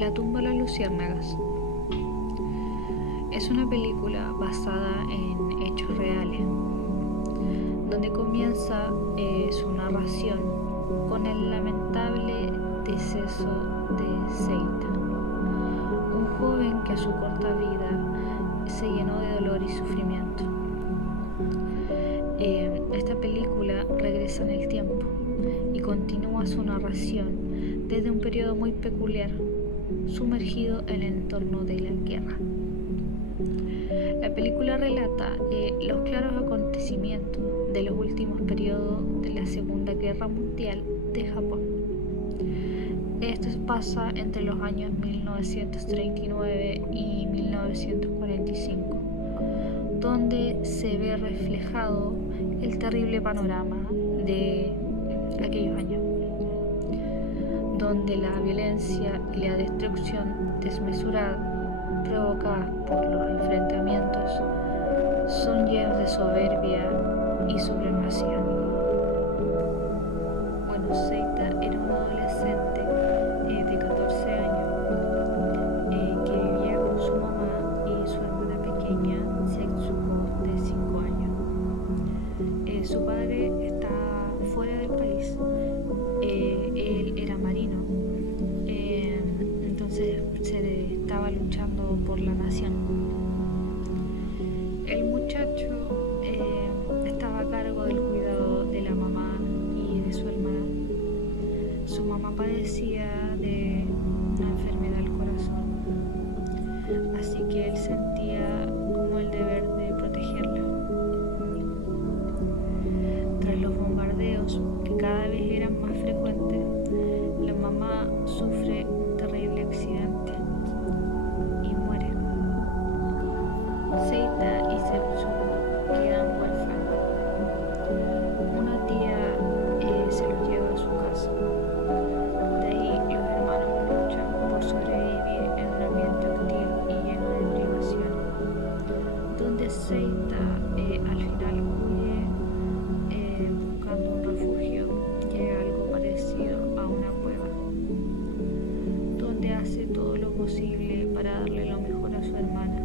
La tumba de las luciérnagas es una película basada en hechos reales, donde comienza su narración con el lamentable deceso de Seita, un joven que a su corta vida se llenó de dolor y sufrimiento. Esta película regresa en el tiempo y continúa su narración desde un periodo muy peculiar, sumergido en el entorno de la guerra. La película relata los claros acontecimientos de los últimos periodos de la Segunda Guerra Mundial de Japón. Esto pasa entre los años 1939 y 1945, donde se ve reflejado el terrible panorama de aquellos años, donde la violencia y la destrucción desmesurada provocadas por los enfrentamientos son llenos de soberbia y supremacía. Bueno, Seita era un adolescente de 14 años que vivía con su mamá y su hermana pequeña, Setsuko, de 5 años. Su padre está fuera del país. Él era marino, entonces se estaba luchando por la nación. El muchacho estaba a cargo del cuidado de la mamá y de su hermana. Su mamá padecía de una enfermedad al corazón, así que él sentía como el deber de protegerla. Tras los bombardeos, que cada vez eran más frecuentes, la mamá sufre un terrible accidente y muere. Seita y Setsuko quedan huérfanos. Una tía se los lleva a su casa. De ahí los hermanos luchan por sobrevivir en un ambiente hostil y lleno de privaciones, donde Seita al final huye buscando un refugio. Llega a algo parecido a una cueva, donde hace todo lo posible para darle lo mejor a su hermana.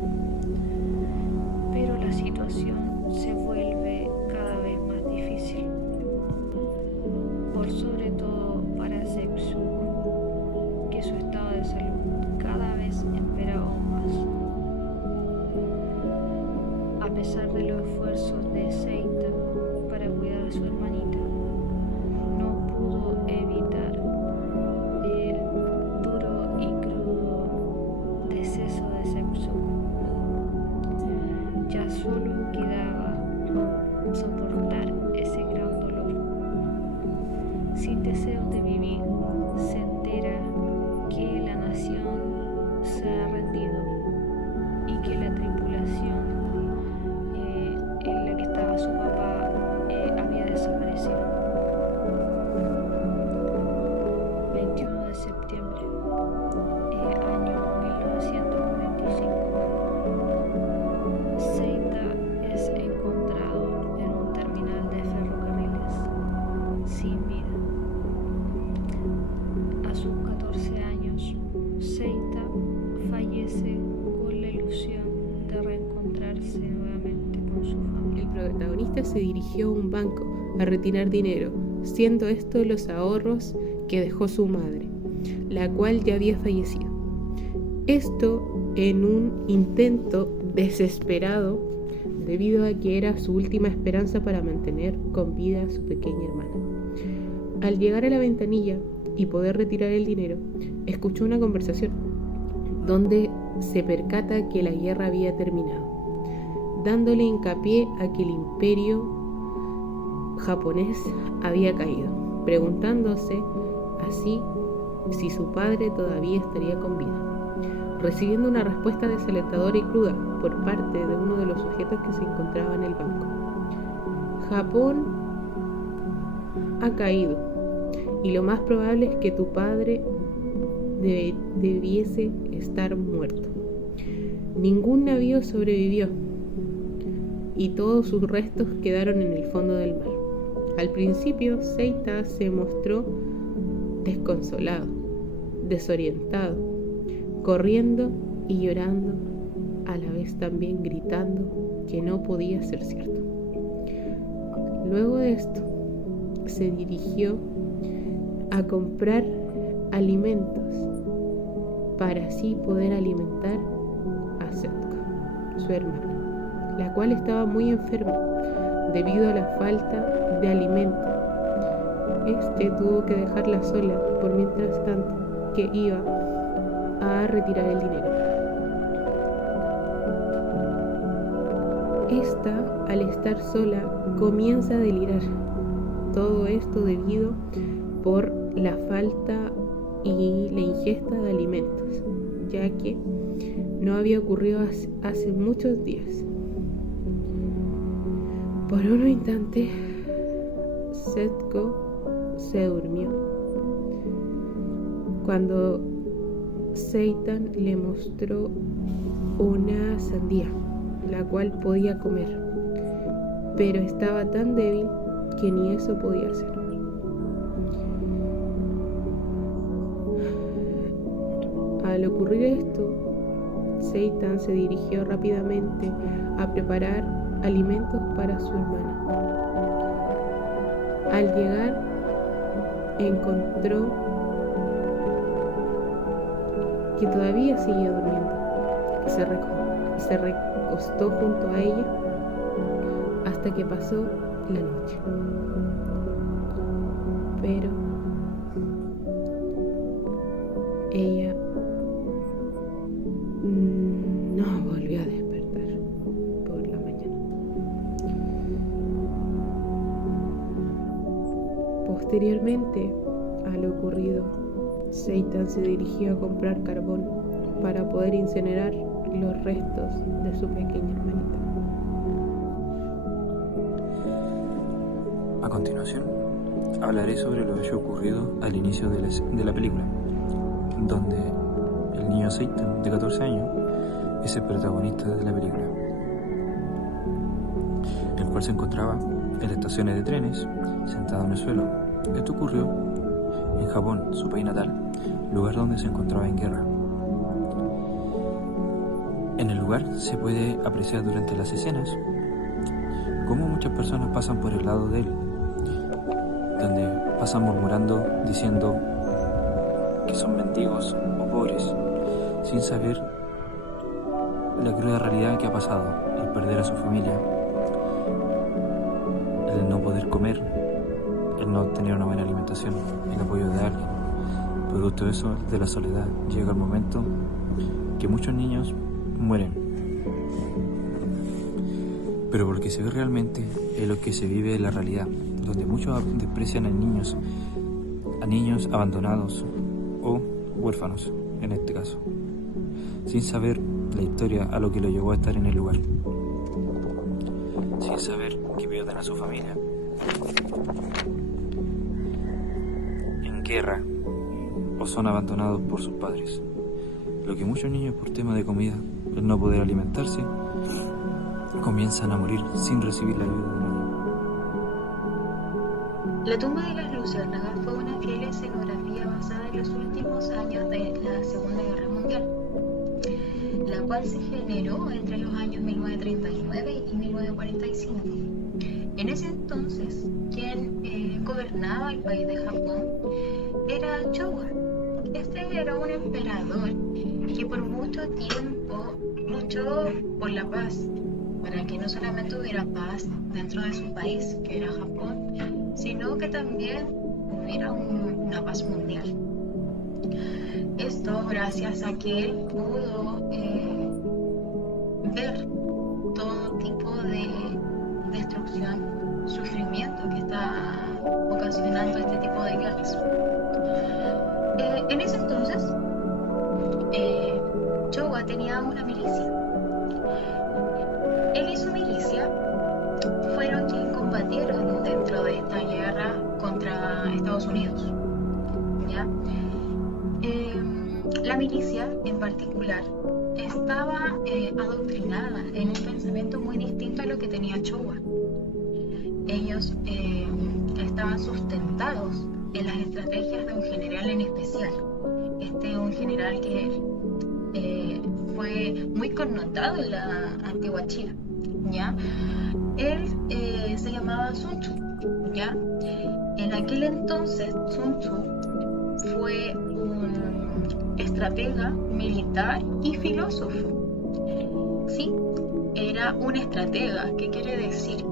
Pero la situación se vuelve cada vez más difícil, por sobre todo para Setsuko, que su estado de salud cada vez empeoraba aún más. A pesar de los esfuerzos de Seita para cuidar a su hermanita, no pudo evitar el duro y crudo deceso de Setsuko. Ya solo quedaba soportar ese gran dolor. Sin deseos de vivir, se entera que la nación se ha rendido y que la tripulación en la que estaba su papá había desaparecido. 21 de septiembre, año 1945. Seita es encontrado en un terminal de ferrocarriles, sin vida. A sus 14 años, Seita fallece con la ilusión de reencontrarse nuevamente con su familia. El protagonista se dirigió a un banco a retirar dinero, siendo estos los ahorros que dejó su madre, la cual ya había fallecido. Esto en un intento desesperado, debido a que era su última esperanza para mantener con vida a su pequeña hermana. Al llegar a la ventanilla y poder retirar el dinero, escuchó una conversación donde se percata que la guerra había terminado, dándole hincapié a que el imperio japonés había caído, preguntándose así si su padre todavía estaría con vida, recibiendo una respuesta desalentadora y cruda por parte de uno de los sujetos que se encontraba en el banco. Japón ha caído y lo más probable es que tu padre debiese estar muerto. Ningún navío sobrevivió y todos sus restos quedaron en el fondo del mar. Al principio, Seita se mostró desconsolado, desorientado, corriendo y llorando, a la vez también gritando que no podía ser cierto. Luego de esto, se dirigió a comprar alimentos para así poder alimentar a Setko, su hermana, la cual estaba muy enferma debido a la falta de alimento. Este tuvo que dejarla sola por mientras tanto que iba a retirar el dinero. Esta, al estar sola, comienza a delirar. Todo esto debido por la falta y la ingesta de alimentos, ya que no había ocurrido hace muchos días. Por un instante, Setko se durmió cuando Seitan le mostró una sandía, la cual podía comer, pero estaba tan débil que ni eso podía hacer. Al ocurrir esto, Seitan se dirigió rápidamente a preparar alimentos para su hermana. Al llegar, encontró que todavía seguía durmiendo. Se recostó junto a ella hasta que pasó la noche. Pero ella no volvió a despertar por la mañana. Posteriormente a lo ocurrido, Seitan se dirigió a comprar carbón para poder incinerar los restos de su pequeña hermanita. A continuación, hablaré sobre lo hecho ocurrido al inicio de la película, donde el niño Seitan, de 14 años, es el protagonista de la película, el cual se encontraba en estaciones de trenes, sentado en el suelo. Esto ocurrió en Japón, su país natal, lugar donde se encontraba en guerra. En el lugar se puede apreciar durante las escenas cómo muchas personas pasan por el lado de él, donde pasan murmurando, diciendo que son mendigos o pobres, sin saber la cruda realidad que ha pasado, el perder a su familia, el no poder comer, el no tener una buena alimentación, el apoyo de alguien. Producto de eso, de la soledad, llega el momento que muchos niños mueren. Pero porque se ve realmente es lo que se vive en la realidad, donde muchos desprecian a niños abandonados o huérfanos, en este caso, sin saber la historia a lo que lo llevó a estar en el lugar, sin saber que pierden a su familia en guerra o son abandonados por sus padres. Lo que muchos niños, por tema de comida, el no poder alimentarse, comienzan a morir sin recibir la ayuda de nadie. La tumba de las luciérnagas fue una fiel escenografía basada en los últimos años de la Segunda Guerra Mundial, la cual se generó entre los años 1939 y 1945. En ese entonces, quien gobernaba el país de Japón era Showa. Este era un emperador que por mucho tiempo luchó por la paz, para que no solamente hubiera paz dentro de su país, que era Japón, sino que también hubiera una paz mundial. Esto gracias a que él pudo ver todo tipo de destrucción, sufrimiento que está ocasionando este tipo de guerras. En ese entonces, Showa tenía una milicia. Él y su milicia fueron quienes combatieron dentro de esta guerra contra Estados Unidos. ¿Ya? La milicia en particular estaba adoctrinada en un pensamiento muy distinto a lo que tenía Showa. Ellos estaban sustentados en las estrategias de un general en especial. Un general que fue muy connotado en la antigua China, ¿ya? Él se llamaba Sun Tzu, ¿ya? En aquel entonces Sun Tzu fue un estratega militar y filósofo, ¿sí? Era un estratega. ¿Qué quiere decir?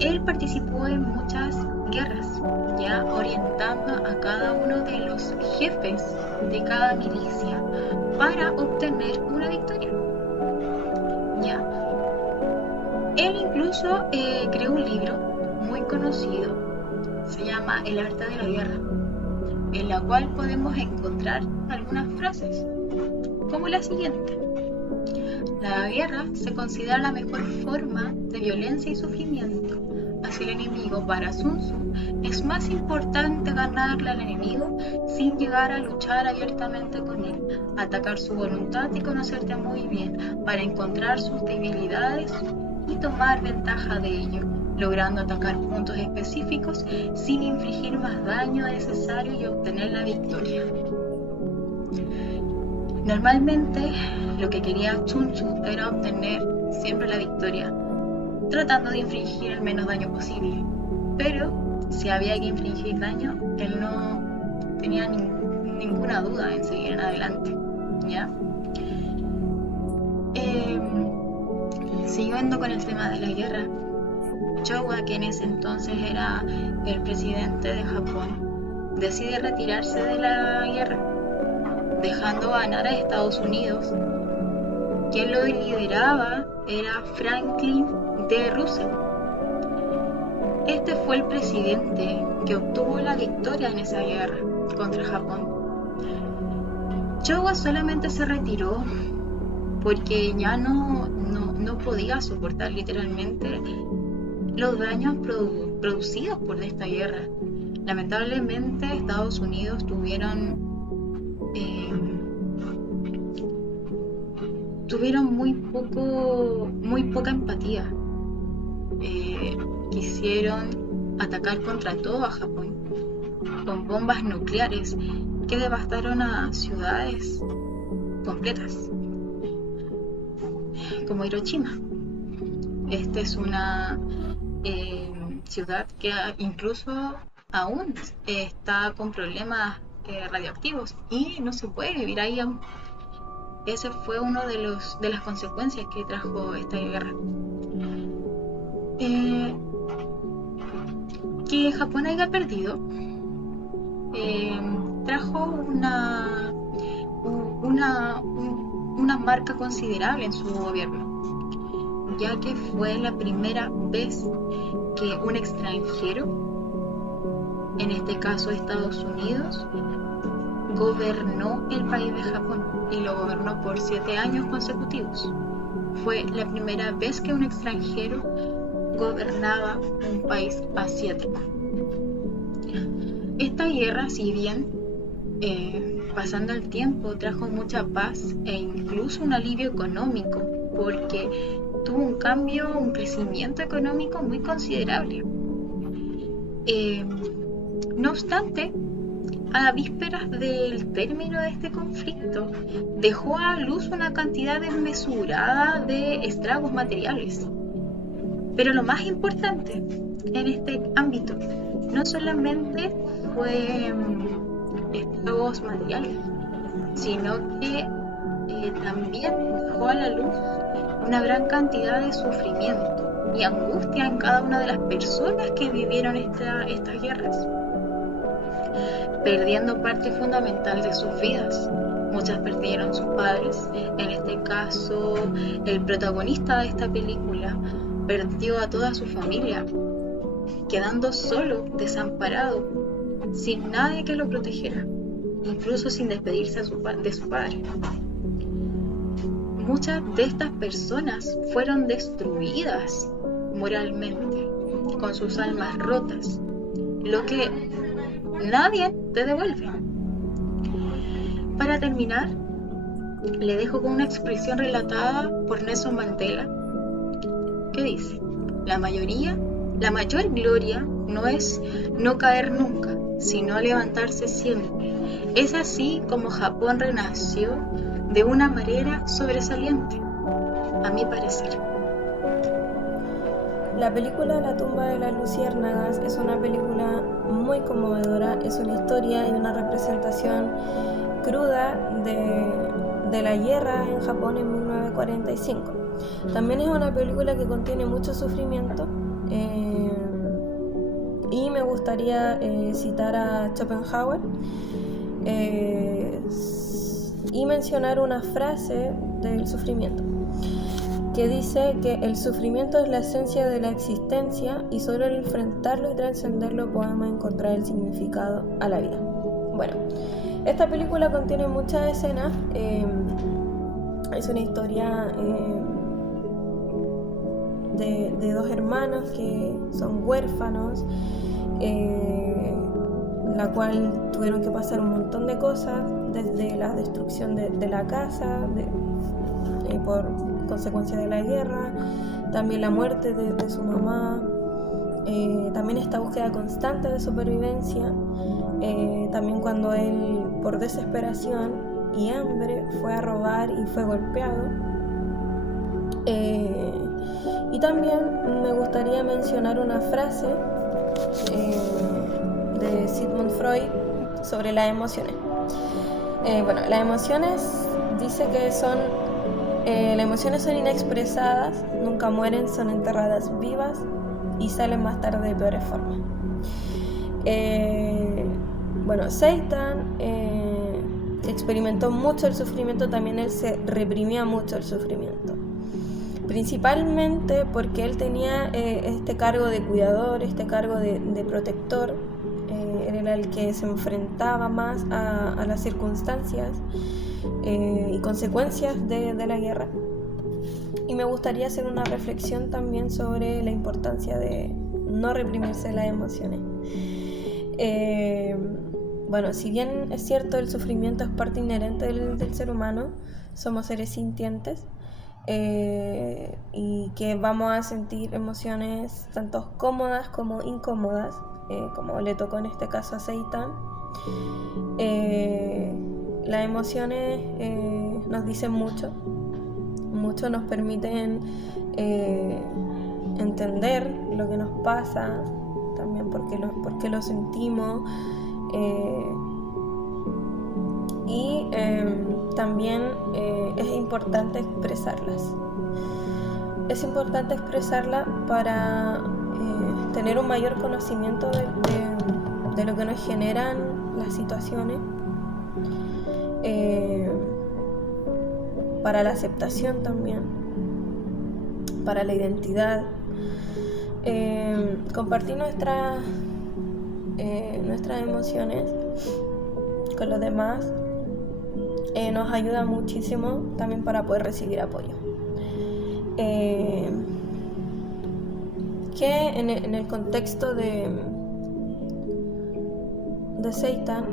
Él participó en muchas guerras, ya orientando a cada uno de los jefes de cada milicia para obtener una victoria, ya. Él incluso creó un libro muy conocido, se llama El arte de la guerra, en la cual podemos encontrar algunas frases, como la siguiente: la guerra se considera la mejor forma de violencia y sufrimiento hacia el enemigo. Para Sun Tzu es más importante ganarle al enemigo sin llegar a luchar abiertamente con él, atacar su voluntad y conocerte muy bien para encontrar sus debilidades y tomar ventaja de ello, logrando atacar puntos específicos sin infligir más daño necesario y obtener la victoria. Normalmente lo que quería Sun Tzu era obtener siempre la victoria, tratando de infligir el menos daño posible, pero si había que infligir daño, él no tenía ninguna duda en seguir en adelante, ¿ya? Siguiendo con el tema de la guerra, Showa, que en ese entonces era el presidente de Japón, decide retirarse de la guerra, dejando ganar a Estados Unidos. Quien lo lideraba era Franklin D. Roosevelt. Este fue el presidente que obtuvo la victoria en esa guerra contra Japón. Showa solamente se retiró porque ya no podía soportar literalmente los daños producidos por esta guerra. Lamentablemente Estados Unidos tuvieron muy poca empatía. Quisieron atacar contra todo a Japón con bombas nucleares que devastaron a ciudades completas como Hiroshima. Esta es una ciudad que incluso aún está con problemas radioactivos y no se puede vivir ahí aún. Ese fue uno de las consecuencias que trajo esta guerra. Que Japón haya perdido trajo una marca considerable en su gobierno, ya que fue la primera vez que un extranjero, en este caso Estados Unidos, gobernó el país de Japón y lo gobernó por 7 años consecutivos. Fue la primera vez que un extranjero gobernaba un país asiático. Esta guerra, si bien pasando el tiempo trajo mucha paz e incluso un alivio económico, porque tuvo un crecimiento económico muy considerable. No obstante, a vísperas del término de este conflicto, dejó a luz una cantidad desmesurada de estragos materiales. Pero lo más importante en este ámbito no solamente fue estragos materiales, sino que también dejó a la luz una gran cantidad de sufrimiento y angustia en cada una de las personas que vivieron estas guerras, perdiendo parte fundamental de sus vidas. Muchas perdieron sus padres. En este caso, el protagonista de esta película perdió a toda su familia, quedando solo, desamparado, sin nadie que lo protegiera, incluso sin despedirse de su padre. Muchas de estas personas fueron destruidas moralmente, con sus almas rotas, lo que nadie te devuelve. Para terminar, le dejo con una expresión relatada por Nelson Mandela que dice: la mayor gloria no es no caer nunca, sino levantarse siempre. Es así como Japón renació de una manera sobresaliente, a mi parecer. La película La tumba de las luciérnagas es una película muy conmovedora, es una historia y una representación cruda de la guerra en Japón en 1945. También es una película que contiene mucho sufrimiento y me gustaría citar a Schopenhauer y mencionar una frase del sufrimiento que dice que el sufrimiento es la esencia de la existencia y solo al enfrentarlo y trascenderlo podemos encontrar el significado a la vida. Bueno, esta película contiene muchas escenas, es una historia de dos hermanos que son huérfanos, la cual tuvieron que pasar un montón de cosas, desde la destrucción de la casa, por consecuencia de la guerra, también la muerte de su mamá, también esta búsqueda constante de supervivencia, también cuando él, por desesperación y hambre, fue a robar y fue golpeado. Y también me gustaría mencionar una frase de Sigmund Freud sobre las emociones. Bueno, las emociones dice que las emociones son inexpresadas, nunca mueren, son enterradas vivas y salen más tarde de peores formas. Bueno, Seitan, que experimentó mucho el sufrimiento, también él se reprimía mucho el sufrimiento. Principalmente porque él tenía este cargo de cuidador, este cargo de protector. Él era el que se enfrentaba más a las circunstancias y consecuencias de la guerra. Y me gustaría hacer una reflexión también sobre la importancia de no reprimirse las emociones. Bueno, si bien es cierto el sufrimiento es parte inherente del ser humano, somos seres sintientes, y que vamos a sentir emociones tanto cómodas como incómodas, como le tocó en este caso a Seitan. Las emociones nos dicen mucho, nos permiten entender lo que nos pasa, también porque lo sentimos, y también es importante expresarlas. Es importante expresarlas para tener un mayor conocimiento de lo que nos generan las situaciones, para la aceptación también, para la identidad. Compartir nuestras emociones con los demás nos ayuda muchísimo también para poder recibir apoyo. Que en el contexto de Seitan,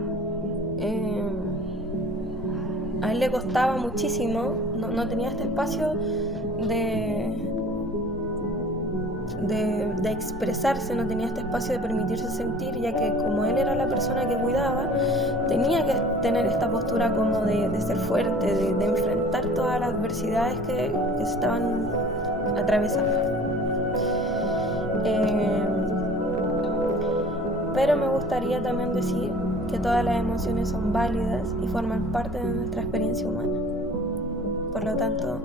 a él le costaba muchísimo, no tenía este espacio de expresarse, no tenía este espacio de permitirse sentir, ya que como él era la persona que cuidaba, tenía que tener esta postura como de ser fuerte, de enfrentar todas las adversidades que se estaban atravesando. Pero me gustaría también decir que todas las emociones son válidas y forman parte de nuestra experiencia humana. Por lo tanto,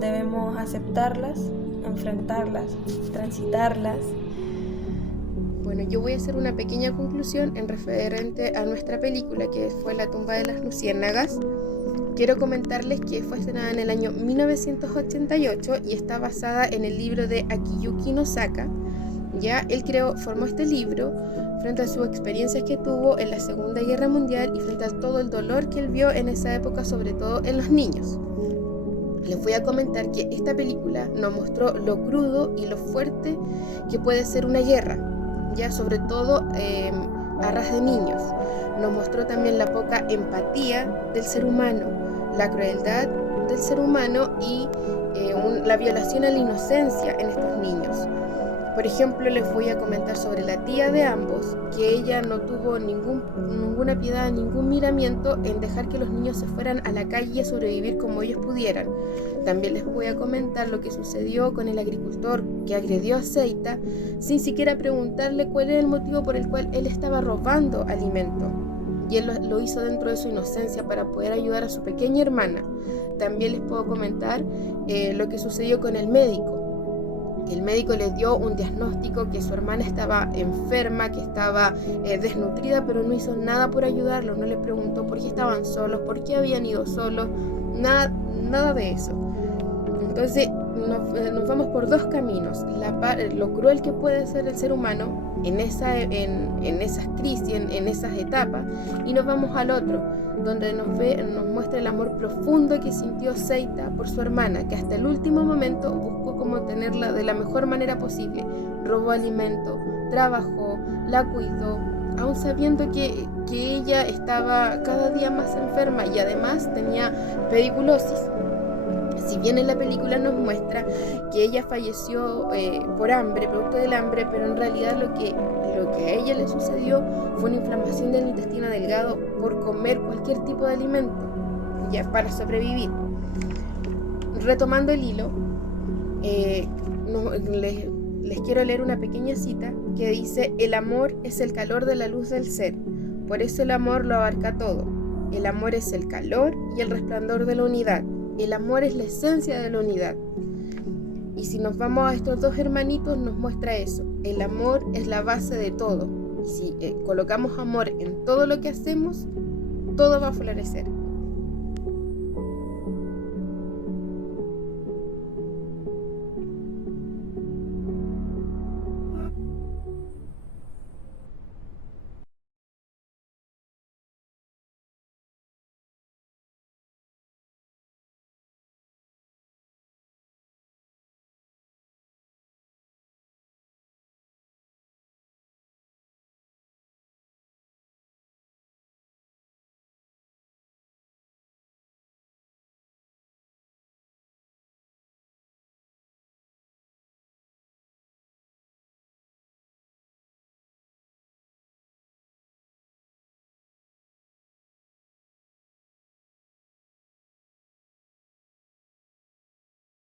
debemos aceptarlas, enfrentarlas, transitarlas. Bueno, yo voy a hacer una pequeña conclusión en referente a nuestra película, que fue La tumba de las luciérnagas. Quiero comentarles que fue estrenada en el año 1988 y está basada en el libro de Akiyuki Nosaka. Ya él formó este libro frente a sus experiencias que tuvo en la Segunda Guerra Mundial y frente a todo el dolor que él vio en esa época, sobre todo en los niños. Les voy a comentar que esta película nos mostró lo crudo y lo fuerte que puede ser una guerra, ya sobre todo a ras de niños. Nos mostró también la poca empatía del ser humano, la crueldad del ser humano y la violación a la inocencia en estos niños. Por ejemplo, les voy a comentar sobre la tía de ambos, que ella no tuvo ninguna piedad, ningún miramiento en dejar que los niños se fueran a la calle a sobrevivir como ellos pudieran. También les voy a comentar lo que sucedió con el agricultor que agredió a Seita sin siquiera preguntarle cuál era el motivo por el cual él estaba robando alimento. Y él lo hizo dentro de su inocencia para poder ayudar a su pequeña hermana. También les puedo comentar lo que sucedió con el médico. El médico les dio un diagnóstico que su hermana estaba enferma, que estaba desnutrida, pero no hizo nada por ayudarlos, no les preguntó por qué estaban solos, por qué habían ido solos, nada de eso. Entonces nos vamos por dos caminos: lo cruel que puede ser el ser humano en esas crisis, en esas etapas, y nos vamos al otro, donde nos muestra el amor profundo que sintió Seita por su hermana, que hasta el último momento buscó cómo tenerla de la mejor manera posible. Robó alimento, trabajó, la cuidó, aún sabiendo que ella estaba cada día más enferma y además tenía pediculosis. Si bien en la película nos muestra que ella falleció por hambre, producto del hambre, pero en realidad lo que a ella le sucedió fue una inflamación del intestino delgado por comer cualquier tipo de alimento, ya para sobrevivir. Retomando el hilo, les quiero leer una pequeña cita que dice: el amor es el calor de la luz del ser, por eso el amor lo abarca todo. El amor es el calor y el resplandor de la unidad. El amor es la esencia de la unidad. Y si nos vamos a estos dos hermanitos, nos muestra eso. El amor es la base de todo. Y si colocamos amor en todo lo que hacemos, todo va a florecer.